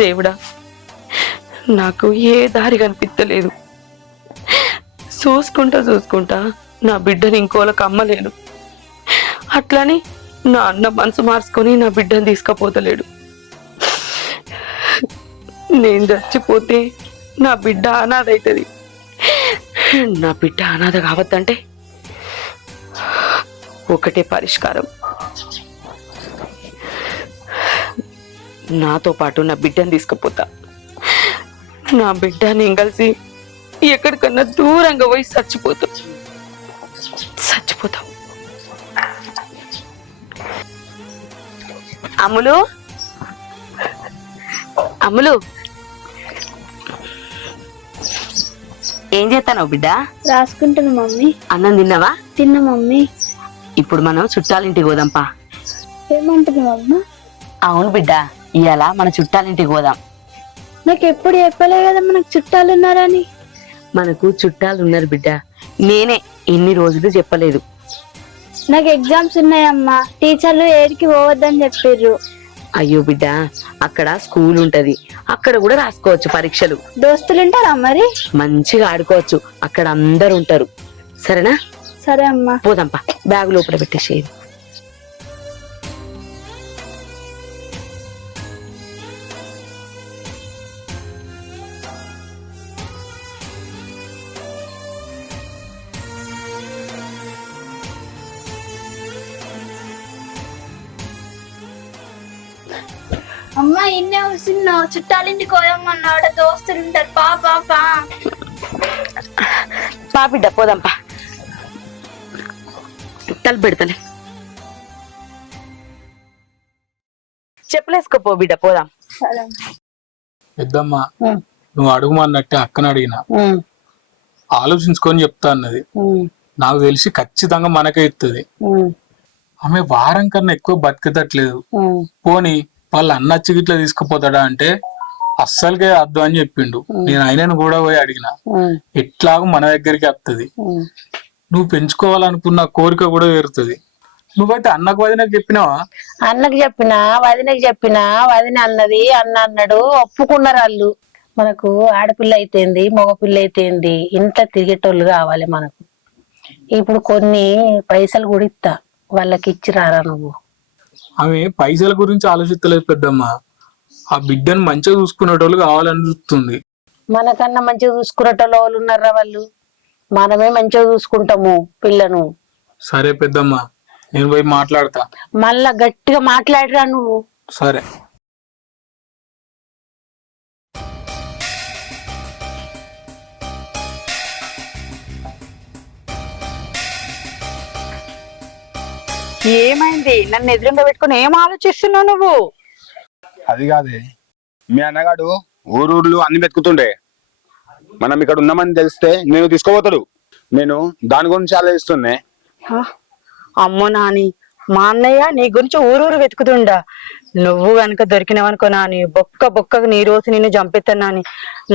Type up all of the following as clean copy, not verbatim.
దేవుడా, నాకు ఏ దారి కనిపించలేదు. చూసుకుంటా నా బిడ్డని ఇంకోలకు అమ్మలేను. అట్లని నా అన్న మనసు మార్చుకొని నా బిడ్డను తీసుకపోతలేడు. నేను చచ్చిపోతే నా బిడ్డ అనాథ అవుతుంది. నా బిడ్డ అనాథ కావద్దంటే ఒకటే పరిష్కారం. నాతో పాటు నా బిడ్డను తీసుకుపోతా. నా బిడ్డ నేను కలిసి ఎక్కడికన్నా దూరంగా పోయి చచ్చిపోతాం. అమ్ములు, అమ్ములు, ఏం చేస్తాను బిడ్డ? రాసుకుంటున్నా మమ్మీ. అన్నం తిన్నావా? తిన్నా మమ్మీ. ఇప్పుడు మనం చుట్టాలింటికి పోదాంపా. ఏమంటున్నావు అమ్మా? అవును బిడ్డ, ఇవాళ మన చుట్టాలింటికి పోదాం. నాకు ఎప్పుడు చెప్పలే కదా మనకు చుట్టాలు ఉన్నారని. మనకు చుట్టాలు ఉన్నారు బిడ్డ, నేనే ఎన్ని రోజులు చెప్పలేదు. నాకు ఎగ్జామ్స్ ఉన్నాయమ్మా. టీచర్లు ఏడికి పోవద్దని చెప్పిర్రు. అయ్యో బిడ్డ, అక్కడ స్కూల్ ఉంటది, అక్కడ కూడా రాసుకోవచ్చు పరీక్షలు. దోస్తులు ఉంటారా మరి? మంచిగా ఆడుకోవచ్చు, అక్కడ అందరు ఉంటారు. సరేనా? సరే అమ్మా. పోదాంపా, బ్యాగ్ లోపల పెట్టేసేది. అమ్మా ఇన్నే వస్తున్నావు. చుట్టాలింటికి పోదామన్నా, ఆడ దోస్తులు ఉంటారు. పా బిడ్డ పోదాంపా. తలుపు పెడతలే, చెప్పులేసుకోపో బిడ్డ, పోదాం. పెద్దమ్మ, నువ్వు అడుగుమన్నట్టే అక్కని అడిగిన, ఆలోచించుకొని చెప్తా అన్నది. నాకు తెలిసి ఖచ్చితంగా మనకే ఇస్తుంది. ఆమె వారం కన్నా ఎక్కువ బతికేటట్లేదు. పోనీ వాళ్ళ అన్న వచ్చి గిట్లా తీసుకుపోతాడా అంటే అస్సలుకే వద్దు అని చెప్పిండు. నేను ఆయనను కూడా పోయి అడిగిన, ఎట్లాగో మన దగ్గరికి వస్తుంది, నువ్వు పెంచుకోవాలనుకున్న కోరిక కూడా తీరుతుంది. నువ్వైతే అన్నకు వదినకు చెప్పినావా? అన్నకు చెప్పినా, వదినకి చెప్పినా, వదిన అన్నది, అన్న అన్నాడు, ఒప్పుకున్నారు వాళ్ళు. మనకు ఆడపిల్ల అయితేంది, మగపిల్ల అయితేంది, ఇంట్లో తిరిగేటోళ్ళు కావాలి మనకు. ఇప్పుడు కొన్ని పైసలు కూడా ఇస్తా, వాళ్ళకి ఇచ్చి రారా నువ్వు. ఆమె పైసల గురించి ఆలోచిస్తలేదు పెద్దమ్మ, ఆ బిడ్డను మంచిగా చూసుకునేటోళ్ళు కావాలని చూస్తుంది. మనకన్నా మంచిగా చూసుకునేటోళ్ళు వాళ్ళు ఉన్నారా? వాళ్ళు మనమే మంచిగా చూసుకుంటాము పిల్లను. సరే పెద్దమ్మ, నేను పోయి మాట్లాడతా. మళ్ళా గట్టిగా మాట్లాడరా నువ్వు. సరే. ఏమైంది? నన్ను ఎదురుగా పెట్టుకుని ఏం ఆలోచిస్తున్నావు నువ్వు? అది కాదే, మీ అన్నగాడు ఊరూర్లు అన్ని వెతుకుతుండే, మనం ఇక్కడ ఉన్నామని తెలిస్తే నేను తీసుకోపోతాడు. నేను దాని గురించి ఆలోచిస్తున్నా. అమ్మో నాని, మా అన్నయ్య నీ గురించి ఊరూరు వెతుకుతుండా. నువ్వు గనుక దొరికినవనుకో నాని, బొక్కకు నీ రోజు నిన్ను చంపేస్తాను నాని.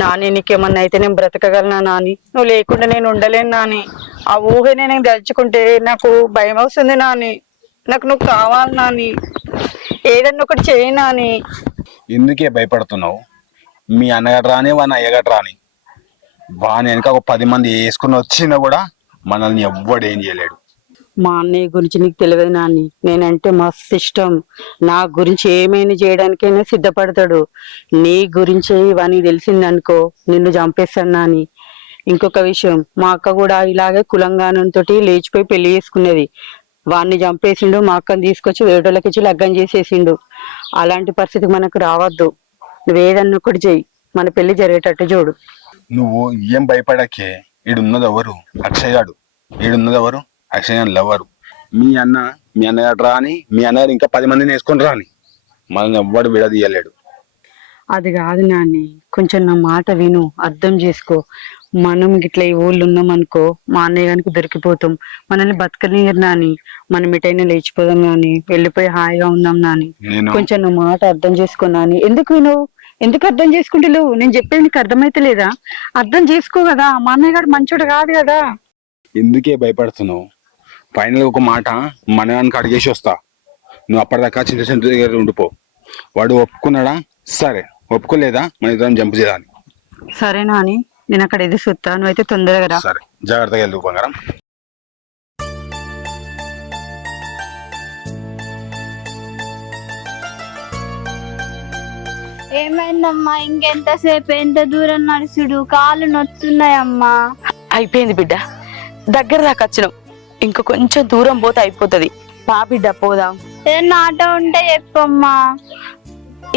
నాని నీకేమన్నా అయితే నేను బ్రతకగలనా నాని? నువ్వు లేకుండా నేను ఉండలేను నాని. ఆ ఊహనే నేను తలుచుకుంటే నాకు భయం వస్తుంది నాని. నాకు నువ్వు కావాలి నాని, ఏదన్నా ఒకటి చేయి నాని. ఎందుకే భయపడుతున్నావు? మీ అన్నగాడు రాని వాని అయ్యగాడు రాని, వాని వెనక ఒక 10 మంది వేసుకుని వచ్చినా కూడా మనల్ని ఎవ్వడు ఏం చేయలేడు. మా అన్నయ్య గురించి నీకు తెలియదు నాని, నేనంటే మస్తు ఇష్టం. నా గురించి ఏమైనా చేయడానికైనా సిద్ధపడతాడు. నీ గురించి ఇవన్నీ తెలిసిందనుకో నిన్ను చంపేస్తాను నాని. ఇంకొక విషయం, మా అక్క కూడా ఇలాగే కులంగానంతో లేచిపోయి పెళ్లి చేసుకున్నది. వాడిని చంపేసిండు, మా అక్కని తీసుకొచ్చి వేటోళ్ళకి ఇచ్చి లగ్గం చేసేసిండు. అలాంటి పరిస్థితి మనకు రావద్దు. నువ్వేదన్నా ఒకటి చెయ్యి, మన పెళ్లి జరిగేటట్టు చూడు. నువ్వు ఏం భయపడకే. ఈడున్నది ఎవరు? అక్షయ్ గాడు. ఈడున్నది ఎవరు? అక్షయ్ గాడు లవరు. మీ అన్నగాడు రాని, మీ అన్నగారు ఇంకా 10 మందిని వేసుకొని రాని, మనల్ని ఎవ్వడు విడదీయలేడు. అది కాదు నాని, కొంచెం నా మాట విను, అర్థం చేసుకో. మనం ఇట్లా ఈ ఊళ్ళో ఉన్నాం అనుకో, మా అన్నయ్య గానికి దొరికిపోతాం. మనల్ని బతకనియరు నాని. మనం ఎటైనా లేచిపోదాం నాని, వెళ్ళిపోయి హాయిగా ఉందాం నాని. కొంచెం నా మాట అర్థం చేసుకో నాని. ఎందుకు అర్థం చేసుకుంటలేవు? నేను చెప్పేది నీకు అర్థమైతే లేదా? అర్థం చేసుకో కదా, మా అన్నయ్య గారు మంచోడు కాదు కదా. ఎందుకే భయపడుతున్నావు? ఫైనల్ ఒక మాట మనగానికి అడిగేసి వస్తా. నువ్వు అప్పటిదాకా చింత దగ్గర ఉండిపో. వాడు ఒప్పుకున్నాడా? సరే ఒప్పుకోలేదా మన ఇద్దరం జంప్ చేయాలి అని. సరే నాని, నేను అక్కడ ఎదురు చూస్తా, నువ్వైతే తొందరగా రా. సరే జాగ్రత్తగా వెళ్ళు బంగారం. ఏమైందమ్మా? ఇంకెంతసేపు? ఎంత దూరం నడుచుడు? కాళ్ళు నొస్తున్నాయమ్మా. అయిపోయింది బిడ్డ, దగ్గర దాకా వచ్చినాం, ఇంక కొంచెం దూరం పోతే అయిపోతుంది. పా బిడ్డ పోదాం. ఏదన్నా ఆటో ఉంటే చెప్పమ్మా.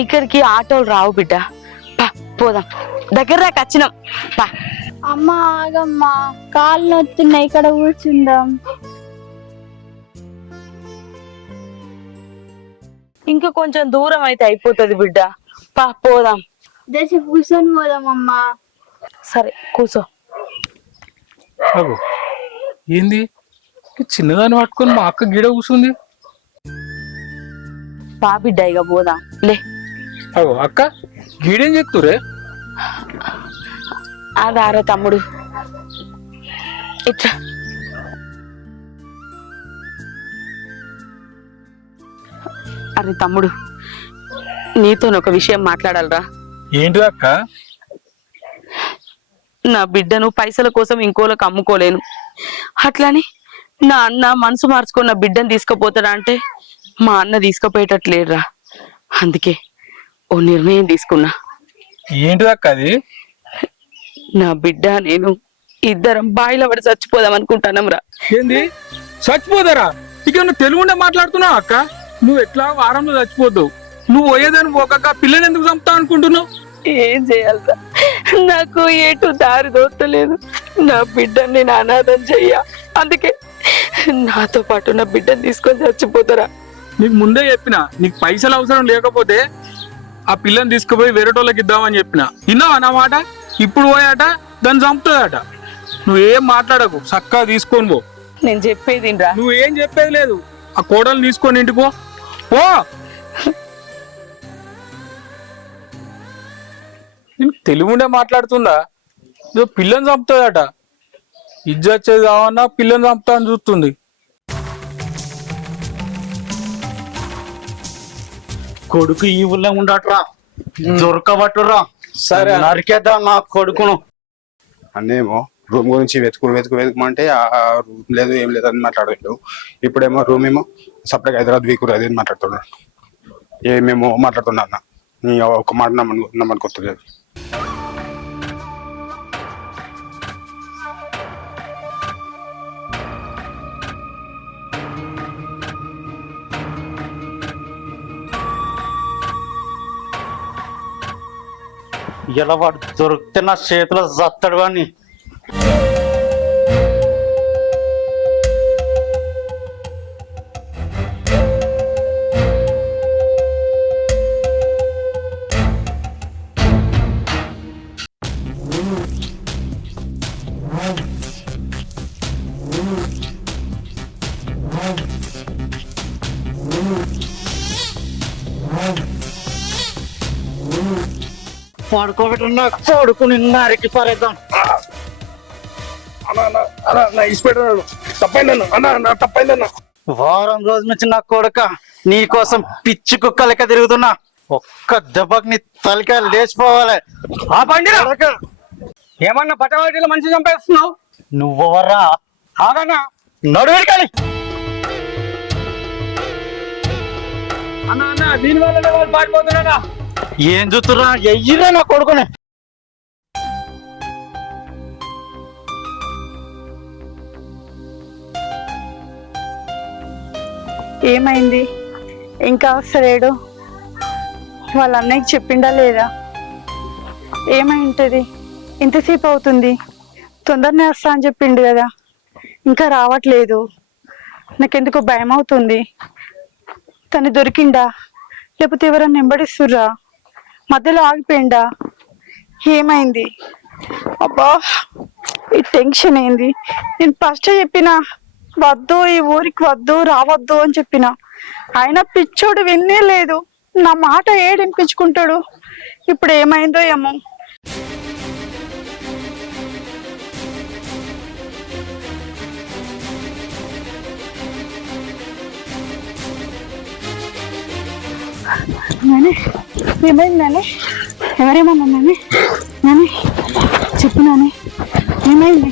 ఇక్కడికి ఆటోలు రావు బిడ్డ, పా పోదాం, దగ్గర దాకా వచ్చినాం పా. అమ్మ ఆగమ్మా, కాళ్ళు నొస్తున్నాయి, ఇక్కడ కూర్చుందాం. ఇంకా కొంచెం దూరం అయితే అయిపోతుంది బిడ్డ, పా పోదాం. దశ కూర్చొని పోదామమ్మా. సరే కూర్చో. అగో ఏంది ఈ చిన్నదాన్ని పట్టుకొని మా అక్క గిడ కూర్చుంది. పా బిడ్డ ఇక పోదాం లే. అగో అక్క గీడేం చెప్తురే? అదారా తమ్ముడు, ఇట్లా అరే తమ్ముడు, నీతో ఒక విషయం మాట్లాడాలరా. ఏంటి అక్క? నా బిడ్డను పైసల కోసం ఇంకోలకు అమ్ముకోలేను, అట్లని నా అన్న మనసు మార్చుకొని నా బిడ్డను తీసుకుపోతాడా అంటే మా అన్న తీసుకుపోయేటట్లేడురా. అందుకే ఓ నిర్ణయం తీసుకున్నా. ఏంటి అక్క అది? నా బిడ్డ నేను ఇద్దరం బాయిలో పడి చచ్చిపోదాం అనుకుంటానం రా. ఏంది చచ్చిపోతారా? ఇక నువ్వు తెలుగుండే మాట్లాడుతున్నావు అక్క. నువ్వు ఎట్లా వారంలో చచ్చిపోతావు, నువ్వు పోయేదాన్ని పోక పిల్లని ఎందుకు చంపుతావు అనుకుంటున్నావు? ఏం చేయాలరా, నాకు ఎటు దారి దోస్తలేదు. నా బిడ్డని నేను అనాథం చెయ్య, అందుకే నాతో పాటు నా బిడ్డను తీసుకొని చచ్చిపోతారా. నీకు ముందే చెప్పిన, నీకు పైసలు అవసరం లేకపోతే ఆ పిల్లని తీసుకుపోయి వేరేటోళ్ళకి ఇద్దామని చెప్పిన. విన్నావా నా మాట? ఇప్పుడు పోయాట దాన్ని చంపుతుందట. నువ్వేం మాట్లాడకు, చక్కగా తీసుకొని పో. నేను చెప్పేది రా. నువ్వేం చెప్పేది లేదు, ఆ కోడలు తీసుకొని ఇంటికి పో పో. నేను తెలుగుండే మాట్లాడుతుందా? ఇదో పిల్లని చంపుతుందట. ఇజ్జొచ్చేది కావన్నా పిల్లని చంపుతా అని చూస్తుంది. కొడుకు ఈ ఊళ్ళో ఉండట్రా, దొరకబట్టురా. సరే నరికేద్దాం నా కొడుకును. అన్నేమో రూమ్ గురించి వెతుకుమంటే ఆ రూమ్ లేదు ఏం లేదు అని మాట్లాడలేదు. ఇప్పుడేమో రూమ్ ఏమో సపరేట్ హైదరాబాద్ వీకు అది అని మాట్లాడుతున్నాడు. ఏమేమో మాట్లాడుతున్నా అన్న, నీ ఒక మాట నమ్మని కొత్తలేదు. ఇలా వాడు దొరికితే నా చేతిలో జత్తడు అని. పడుకోబెట్టి నా కొడుకుని నరికి పారేద్దాం. వారం రోజు నుంచి నా కొడుక నీ కోసం పిచ్చి కుక్క లెక్క తిరుగుతున్నా. ఒక్క దెబ్బకి నీ తలకాయ లేచిపోవాలి. ఆ బండి ఏమన్నా పట్టవాటిలో మంచి చంపేస్తున్నావు నువ్వెవర్రా? ఆగన్నా నడువేడికాలి. అన్న అన్న దీని వల్లనే వాళ్ళు పారిపోతున్నారా? ఏం చూస్తున్నా? ఎయ్యిరా నా కొడుకుని. ఏమైంది? ఇంకా వస్తలేడు? వాళ్ళ అన్నయ్యకి చెప్పిండా లేదా? ఏమై ఉంటది? ఇంతసేపు అవుతుంది, తొందరనే వస్తా అని చెప్పిండు కదా, ఇంకా రావట్లేదు. నాకెందుకు భయం అవుతుంది. తను దొరికిండా లేకపోతే ఎవరన్నా వెంబడిస్తుర్రా? మధ్యలో ఆగిపోయిందా? ఏమైంది? అబ్బా ఈ టెన్షన్ ఏంది? నేను ఫస్ట్ చెప్పిన వద్దు, ఈ ఊరికి వద్దు, రావద్దు అని చెప్పిన. ఆయన పిచ్చోడు విన్నే లేదు, నా మాట ఏడింపించుకుంటాడు. ఇప్పుడు ఏమైందో ఏమో. ఏమైంది నాని? ఎవరేమన్నా నాని చెప్పు నాని, ఏమైంది?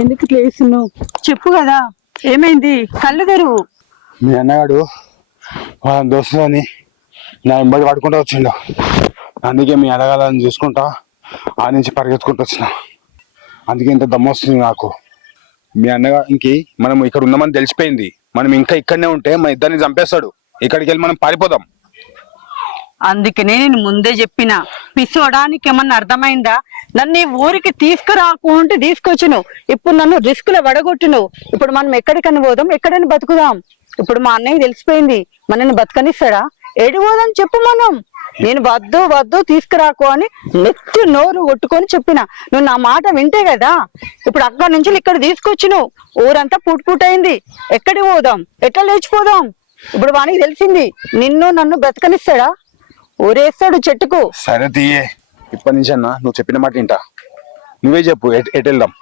ఎందుకు ఇట్లా వేస్తున్నావు? చెప్పు కదా, ఏమైంది? కళ్ళు తెరువు. మీ అన్నగాడు వాళ్ళ దోస్తులని నా వెంబడి పడుకుంటూ వచ్చిండు. అందుకే మీ అడగాలని చూసుకుంటా ఆ నుంచి పరిగెత్తుకుంటూ వచ్చిన. అందుకే ఇంత దమ్ము వస్తుంది నాకు. మీ అన్నగారికి మనం ఇక్కడ ఉన్నామని తెలిసిపోయింది. మనం ఇంకా ఇక్కడనే ఉంటే మన ఇద్దరిని చంపేస్తాడు. ఇక్కడికి వెళ్ళి మనం పారిపోదాం. అందుకనే నేను ముందే చెప్పిన, పిసోడానికి ఏమన్నా అర్థమైందా? నన్ను ఈ ఊరికి తీసుకురాకుంటే తీసుకొచ్చును, ఇప్పుడు నన్ను రిస్క్ లో వడగొట్టును. ఇప్పుడు మనం ఎక్కడికైనా పోదాం, ఎక్కడైనా బతుకుదాం. ఇప్పుడు మా అన్నయ్య తెలిసిపోయింది, మనల్ని బతకనిస్తాడా? ఏడు పోదాం చెప్పు. మనం నేను వద్దు వద్దు తీసుకురాకు అని నెత్తి నోరు కొట్టుకొని చెప్పిన. నువ్వు నా మాట వింటే కదా ఇప్పుడు అక్కడి నుంచి ఇక్కడ తీసుకొచ్చును. ఊరంతా పుట్టింది. ఎక్కడికి పోదాం? ఎట్లా లేచిపోదాం? ఇప్పుడు వానికి తెలిసింది, నిన్ను నన్ను బ్రతకనిస్తాడా? ఊరేస్తాడు చెట్టుకు. సరే తీయే, ఇప్పటి నుంచి అన్న నువ్వు చెప్పిన మాట వింటా. నువ్వే చెప్పు, ఎటు వెళ్దాం?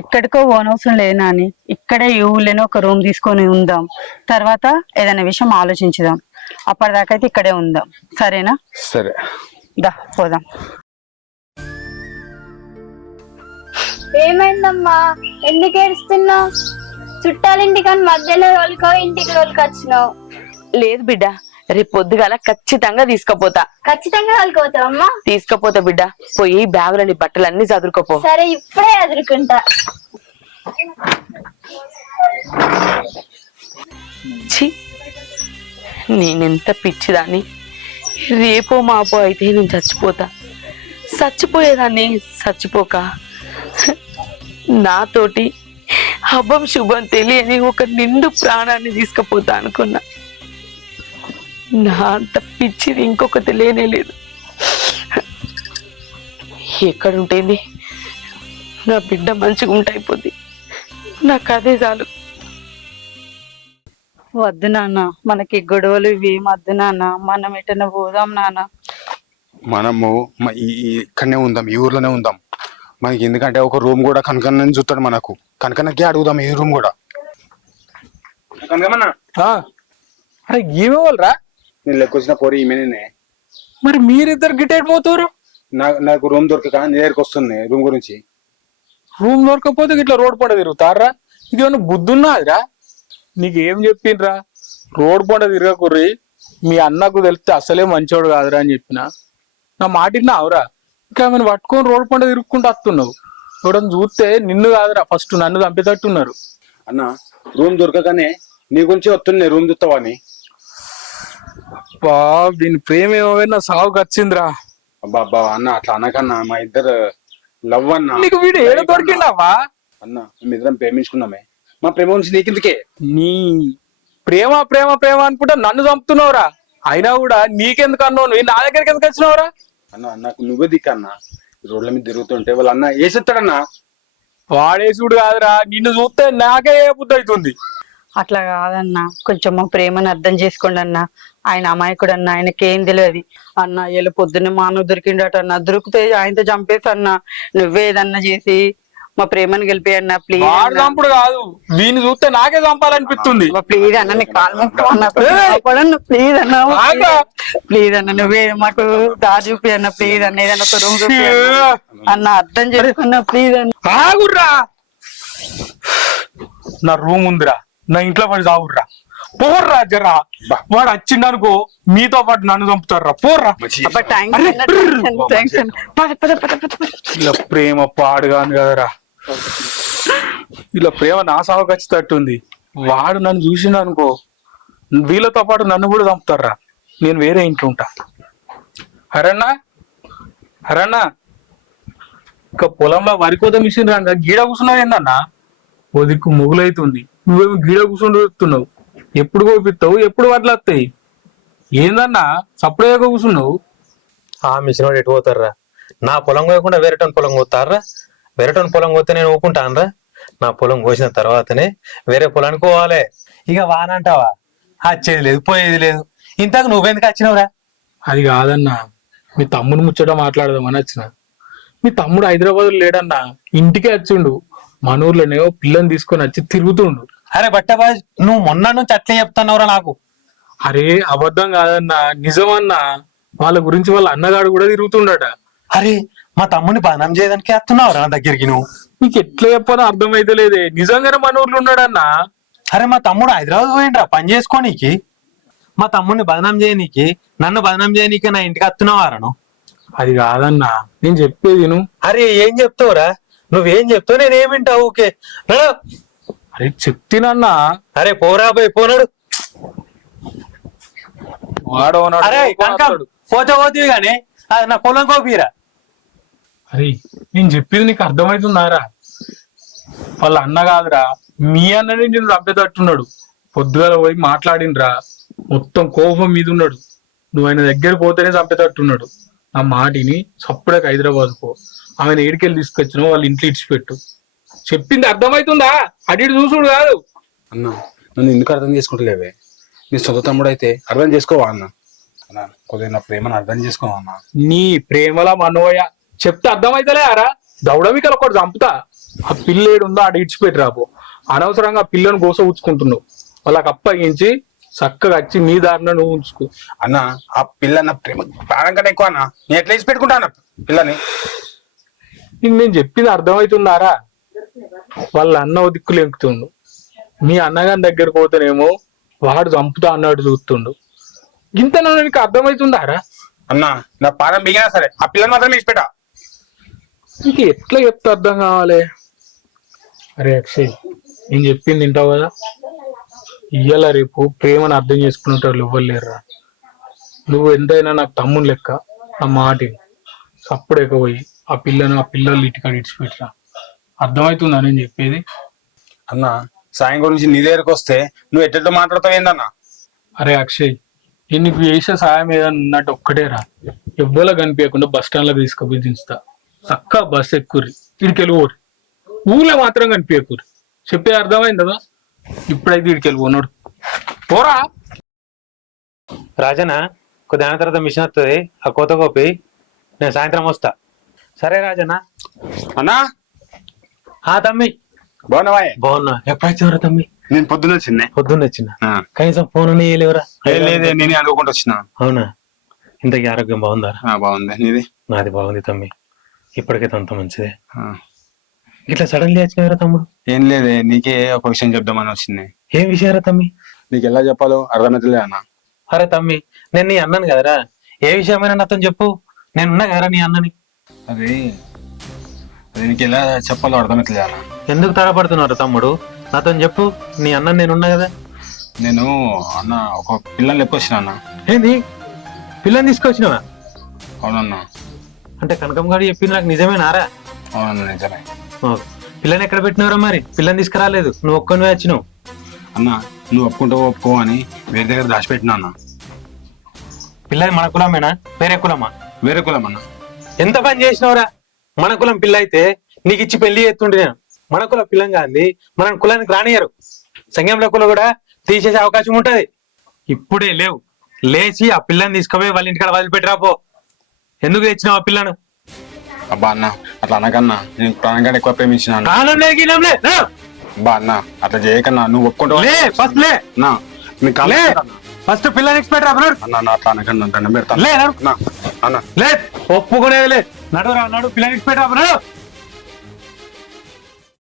ఎక్కడికో పోనవసరం లేనా అని ఇక్కడే ఈ ఊళ్ళోనే ఒక రూమ్ తీసుకొని ఉందాం. తర్వాత ఏదైనా విషయం ఆలోచించుదాం. అప్పటిదాకా అయితే ఇక్కడే ఉందాం, సరేనా? సరే దా పోదాం. ఏమైందమ్మా, ఎందుకు ఏడుస్తున్నావు? చుట్టాలింటికని మధ్యలో రోలుకో ఇంటికి రోలుకొచ్చినావు. లేదు బిడ్డ, రేపు పొద్దుగాల ఖచ్చితంగా తీసుకుపోతా. ఖచ్చితంగా రోలుకోతావమ్మా? తీసుకుపోతా బిడ్డ. పోయి బ్యాగులని బట్టలన్నీ చదురుకోపో. సరే, ఇప్పుడే ఎదుర్కొంటా. ఛీ, నేనెంత పిచ్చిదాన్ని. రేపో మాపో అయితే నేను చచ్చిపోతా. చచ్చిపోయేదాన్ని చచ్చిపోక నాతోటి అభం శుభం తెలియని ఒక నిండు ప్రాణాన్ని తీసుకుపోతా అనుకున్నా. నా అంత పిచ్చిది ఇంకొకటి లేనే లేదు. ఎక్కడుంటేంది, నా బిడ్డ మంచిగా ఉంటాయిపోద్ది. నాకు అదే చాలు. వద్దు నాన్న, మనకి గొడవలు ఇవేం వద్దు నాన్న. మనం ఎటన్నా పోదాం నాన్న. మనము ఇక్కడనే ఉందాం, ఈ ఊర్లోనే ఉందాం. మనకి ఎందుకంటే ఒక రూమ్ కూడా కనకన్నని చూస్తాడు. మనకు కనకన్నకే అడుగుదాం ఈ రూమ్ కూడా. కనకమన్నా, అరే ఏమేవాళ్ళరా? నేను లెక్కొచ్చిన పోరి ఈమెనే. మరి మీరిద్దరు గిటేట్ పోతారు? నాకు రూమ్ దొరకక నీ దగ్గరికి వస్తుంది రూమ్ గురించి. రూమ్ దొరకపోతే ఇట్లా రోడ్ పంట తిరుగుతారా? ఇది ఏమన్నా బుద్ధున్నాదిరా? నీకేం చెప్పిండ్రా? రోడ్ పంట తిరగకుర్రి, మీ అన్నకు తెలిస్తే అసలే మంచోడు కాదురా అని చెప్పిన. నా మాటిన్నా అవురా? ఇంకా ఆమెను పట్టుకొని రోడ్ పంట తిరుగుకుంటూ వస్తున్నావు. చూడని చూస్తే నిన్ను కాదురా, ఫస్ట్ నన్ను చంపేటట్టున్నారు. అన్న రూమ్ దొరకగానే నీ గురించి వస్తున్నాయి రూమ్ చూస్తావని. బా, దీని ప్రేమ ఏమైనా సాగుకు వచ్చిందిరా. అబ్బా అన్న అట్లా అనకన్నా, మా ఇద్దరు లవ్ అన్న. నీకు వీడు ఏడ దొరికిండావా? అన్న మేమిద్దరం ప్రేమించుకున్నామే, మా ప్రేమ గురించి నీకెందుకే? నీ ప్రేమ ప్రేమ ప్రేమ అనుకుంటా నన్ను చంపుతున్నావురా. అయినా కూడా నీకెందుకు అన్నావు? నువ్వు నా దగ్గరికి ఎందుకు వచ్చినావురా? అన్న నాకు నువ్వే దిక్కన్నా. రోడ్ల మీద తిరుగుతుంటే వాళ్ళ అన్న వేసేస్తాడన్నా. వాడేసుడు కాదురా, నిన్ను చూస్తే నాకే బుద్ధి అవుతుంది. అట్లా కాదన్నా, కొంచెం మా ప్రేమను అర్థం చేసుకోండి అన్న. ఆయన అమాయకుడు అన్న, ఆయనకేం తెలియదు అన్న. వీళ్ళు పొద్దున్నే మానవ దొరికిండట అన్న, దొరికితే ఆయనతో చంపేసి అన్న. నువ్వే ఏదన్నా చేసి మా ప్రేమను గెలిపి అన్న ప్లీజ్. వాడు చంపుడు కాదు, వీని చూస్తే నాకే చంపాలనిపిస్తుంది. ప్లీజ్ అన్న, నీకు కాల్ మొక్కుతున్నా. ప్లీజ్ అన్న, ప్లీజ్ అన్న, నువ్వే మాకు దారి చూపి అన్న. ప్లీజ్ అన్న, ఏదన్నా ఒక రూమ్ చూపి అన్న. అర్థం చేసుకున్నా ప్లీజ్ అన్న. ఆగుర్రా, నా రూమ్ ఉందిరా, నా ఇంట్లో పడి చావుర్రా. పోర్రా జరా. వాడు వచ్చిండనుకో మీతో పాటు నన్ను చంపుతారా. పోర్రా. ఇలా ప్రేమ పాడుగాను కదరా. ఇలా ప్రేమ నా సాగు ఖచ్చితట్టుంది. వాడు నన్ను చూసిండు అనుకో, వీళ్ళతో పాటు నన్ను కూడా చంపుతారా. నేను వేరే ఇంట్లో ఉంటా. హరన్నా, హరన్నా, ఇక పొలంలో వరి కోత మిషన్ రండి. గీడ కూర్చున్నావు ఏందన్నా? ఓ దిక్కు మొగులైతుంది, నువ్వేమో గీడ కూర్చుంటున్నావు. ఎప్పుడు కోపిస్తావు, ఎప్పుడు వడ్లత్తాయి? ఏందన్నా సపరేట్గా కూర్చున్నావు? ఆ మిషన్ వాడు ఎటు పోతారా? నా పొలం కోయకుండా వేరేటోని పొలం కోతారా? వేరేటోని పొలం కోతే నేను ఊకుంటానరా? నా పొలం కోసిన తర్వాతనే వేరే పొలానికి పోవాలి. ఇక వానంటావా? వచ్చేది లేదు, పోయేది లేదు. ఇంతకు నువ్వెందుకు వచ్చినావురా? అది కాదన్నా, మీ తమ్ముడు ముచ్చట మాట్లాడదామని వచ్చిన. మీ తమ్ముడు హైదరాబాద్ లేడన్నా, ఇంటికే వచ్చిండు. మన ఊర్లోనే ఓ పిల్లని తీసుకొని వచ్చి తిరుగుతుండు. అరే బట్టబాజ్, నువ్వు మొన్న నుంచి అట్లే చెప్తున్నావురా నాకు. అరే అబద్ధం కాదన్నా, నిజమన్నా. వాళ్ళ గురించి వాళ్ళ అన్నగాడు కూడా తిరుగుతుండట. అరే మా తమ్ముని బదనం చేయడానికి వస్తున్నావు నా దగ్గరికి నువ్వు. నీకు ఎట్లా చెప్పాలో అర్థమైతే లేదే, నిజంగానే మన ఊర్లో ఉన్నాడన్నా. అరే మా తమ్ముడు హైదరాబాద్ పోయిండ్రా పని చేసుకోనీకి. మా తమ్ముడిని బదనం చేయనీకి, నన్ను బదనం చేయనీకి నా ఇంటికి వస్తున్నావారను. అది కాదన్నా, నేను చెప్పేది నువ్వు. అరే ఏం చెప్తావురా, నువ్వేం చెప్తావు నేనేమింటావు. ఓకే అరే చెప్తినన్నా. అరే పోరా పోయి పోనాడు. వాడవనాడు. అరే కనకం పోతే పోతే గానీ అది నా పొలం కోపిరా. అరే నేను చెప్పేది నీకు అర్థమవుతుందారా? వాళ్ళ అన్న కాదురా, మీ అన్నని నేను చంపేటట్టున్నాడు. పొద్దుగాల పోయి మాట్లాడినరా, మొత్తం కోపం మీద ఉన్నాడు. నువ్వు ఆయన దగ్గర పోతేనే చంపేటట్టున్నాడు. ఆ మాటిని సప్పుడకి హైదరాబాద్ పో, ఆమెను ఏడికెళ్ళి తీసుకొచ్చినావు వాళ్ళ ఇంట్లో ఇడిచిపెట్టు. చెప్పింది అర్థమవుతుందా? అటు ఇటు చూసుడు కాదు. అన్న నన్ను ఎందుకు అర్థం చేసుకుంటలేవే? నీ సొంత తమ్ముడు అయితే అర్థం చేసుకోవా అన్న? అన్న కొద్దిగా నా ప్రేమను అర్థం చేసుకోవా అన్న? నీ ప్రేమల మనోయ చెప్తే అర్థమైతలే అరా? దౌడమికలు ఒకటి చంపుతా. ఆ పిల్ల ఏడుందో ఆడ ఇడిచిపెట్టి రాబో. అనవసరంగా ఆ పిల్లను గోస ఉంచుకుంటున్నావు. వాళ్ళకి అప్పగించి చక్కగా వచ్చి నీ దారిన నువ్వు ఉంచుకో. అన్న ఆ పిల్ల నా ప్రేమ ప్రాణం కంటే ఎక్కువ అన్న. నేను ఎట్లా ఇచ్చి పెట్టుకుంటా అన్న పిల్లని? నీకు నేను చెప్పింది అర్థమవుతుందారా? వాళ్ళ అన్న ఓ దిక్కులు ఎక్కుతుండు, మీ అన్నగారి దగ్గరకు పోతేనేమో వాడు చంపుతా అన్నాడు చూస్తుండు. ఇంత నీకు అర్థమవుతుందారా? అన్న నా పానం బిగినా సరే ఆ పిల్లని మాత్రం ఇచ్చి పెట్టా. నీకు ఎట్లా చెప్తే అర్థం కావాలి? అరే అక్షయ్, నేను చెప్పింది వింటావు కదా? ఇయ్యాల రేపు ప్రేమను అర్థం చేసుకునేటోళ్ళు ఎవ్వరు లేరురా. నువ్వు ఎంతైనా నాకు తమ్ముని లెక్క. నా మాట సప్పుడేక పోయి ఆ పిల్లలు ఇటుకాడ ఇడిచిపెట్టరా. అర్థమవుతుందా నేను చెప్పేది? అన్న సాయం గురించి నీ దగ్గరకు వస్తే నువ్వు ఎట్లా మాట్లాడతావు ఏందన్నా? అరే అక్షయ్, నేను నీకు చేసే సాయం ఏదన్నా ఉన్నట్టు ఒక్కటేరా. ఎవ్వలో కనిపించకుండా బస్ స్టాండ్ లో తీసుకుపోయి దించుతా. చక్కగా బస్సు ఎక్కుర్రి, ఇడికెళ్ళిపోరు. ఊళ్ళో మాత్రం కనిపించకూరి. చెప్పే అర్థమైందా? ఇప్పుడైతే ఇడికెళ్ళిపోన్నాడు. పోరా రాజనా, కొద్ది దాని తర్వాత మిషన్ వస్తుంది, ఆ కోత కోపి నేను సాయంత్రం వస్తా. సరే రాజనా. అన్నా ఆ తమ్మి బాగున్నావా? బాగున్నా. ఎప్పుడైతే తమ్మి? నేను పొద్దున్న వచ్చిందే. పొద్దున్న వచ్చిన కనీసం ఫోన్ లేవురా? లేదే, నేనే అనుకుంటూ వచ్చిన. అవునా? ఇంతకీ ఆరోగ్యం బాగుందా? బాగుంది. నీది? నాది బాగుంది తమ్మి. ఇప్పటికైతే అంత మంచిదే. ఇట్లా సడన్లీ వచ్చినవరా తమ్ముడు? ఏం లేదే, నీకే ఒక విషయం చెప్దామని వచ్చింది. ఏం విషయారా తమ్మి? నీకు ఎలా చెప్పాలో అర్థమవుతలే అన్న. అరే తమ్మి, నేను నీ అన్నాను కదరా, ఏ విషయమైనా నాతో చెప్పు. నేనున్నా కదరా నీ అన్నని. అది నీకు ఎలా చెప్పాలో అర్థమవుతలే అన్న. ఎందుకు తడపడుతున్నారు తమ్ముడు? నాతో చెప్పు. నీ అన్నని నేనున్నా కదా. నేను అన్న ఒక పిల్లని లెక్కొచ్చిన అన్న. ఏంది? పిల్లని తీసుకొచ్చినావా? అవునన్నా. అంటే కనకం గారు చెప్పింది నాకు నిజమేనారా? అవునన్నా నిజమే. పిల్లని ఎక్కడ పెట్టినవరా? మరి పిల్లని తీసుకురాలేదు, నువ్వు ఒక్కనివే వచ్చినావు. అన్న నువ్వు ఒప్పుకుంటావు ఒప్పుకో అని వేరే దగ్గర దాచిపెట్టినా అన్న. పిల్లని మన కులమేనా వేరే కులమా? వేరే కులం అన్న. ఎంత పని చేసినవరా? మన కులం పిల్ల అయితే నీకు ఇచ్చి పెళ్లి చేస్తుండే నేను. మన కులం పిల్లంగా అంది, మన కులానికి రానియరు. సంఘంలో కుల కూడా తీసేసే అవకాశం ఉంటది. ఇప్పుడే లేవు, లేచి ఆ పిల్లని తీసుకుపోయి వాళ్ళ ఇంటికాడ వదిలిపెట్టిరాపో. ఎందుకు తెచ్చినావు ఆ పిల్లను? అబ్బా అన్న అట్లా అనకన్నా, నేను ప్రాణం కంటే ఎక్కువ ప్రేమించిన అన్న. అబ్బా అన్న అట్లా చేయకన్నా, నువ్వు ఒప్పుకుంటావు. ఫస్ట్ పిల్లని ఎక్స్పెక్ట్ అన్న అట్లా అనకన్నా, దండం పెడతాను. ఒప్పుకునేది లేదు. నడు పిల్లని ఎక్స్పెక్ట్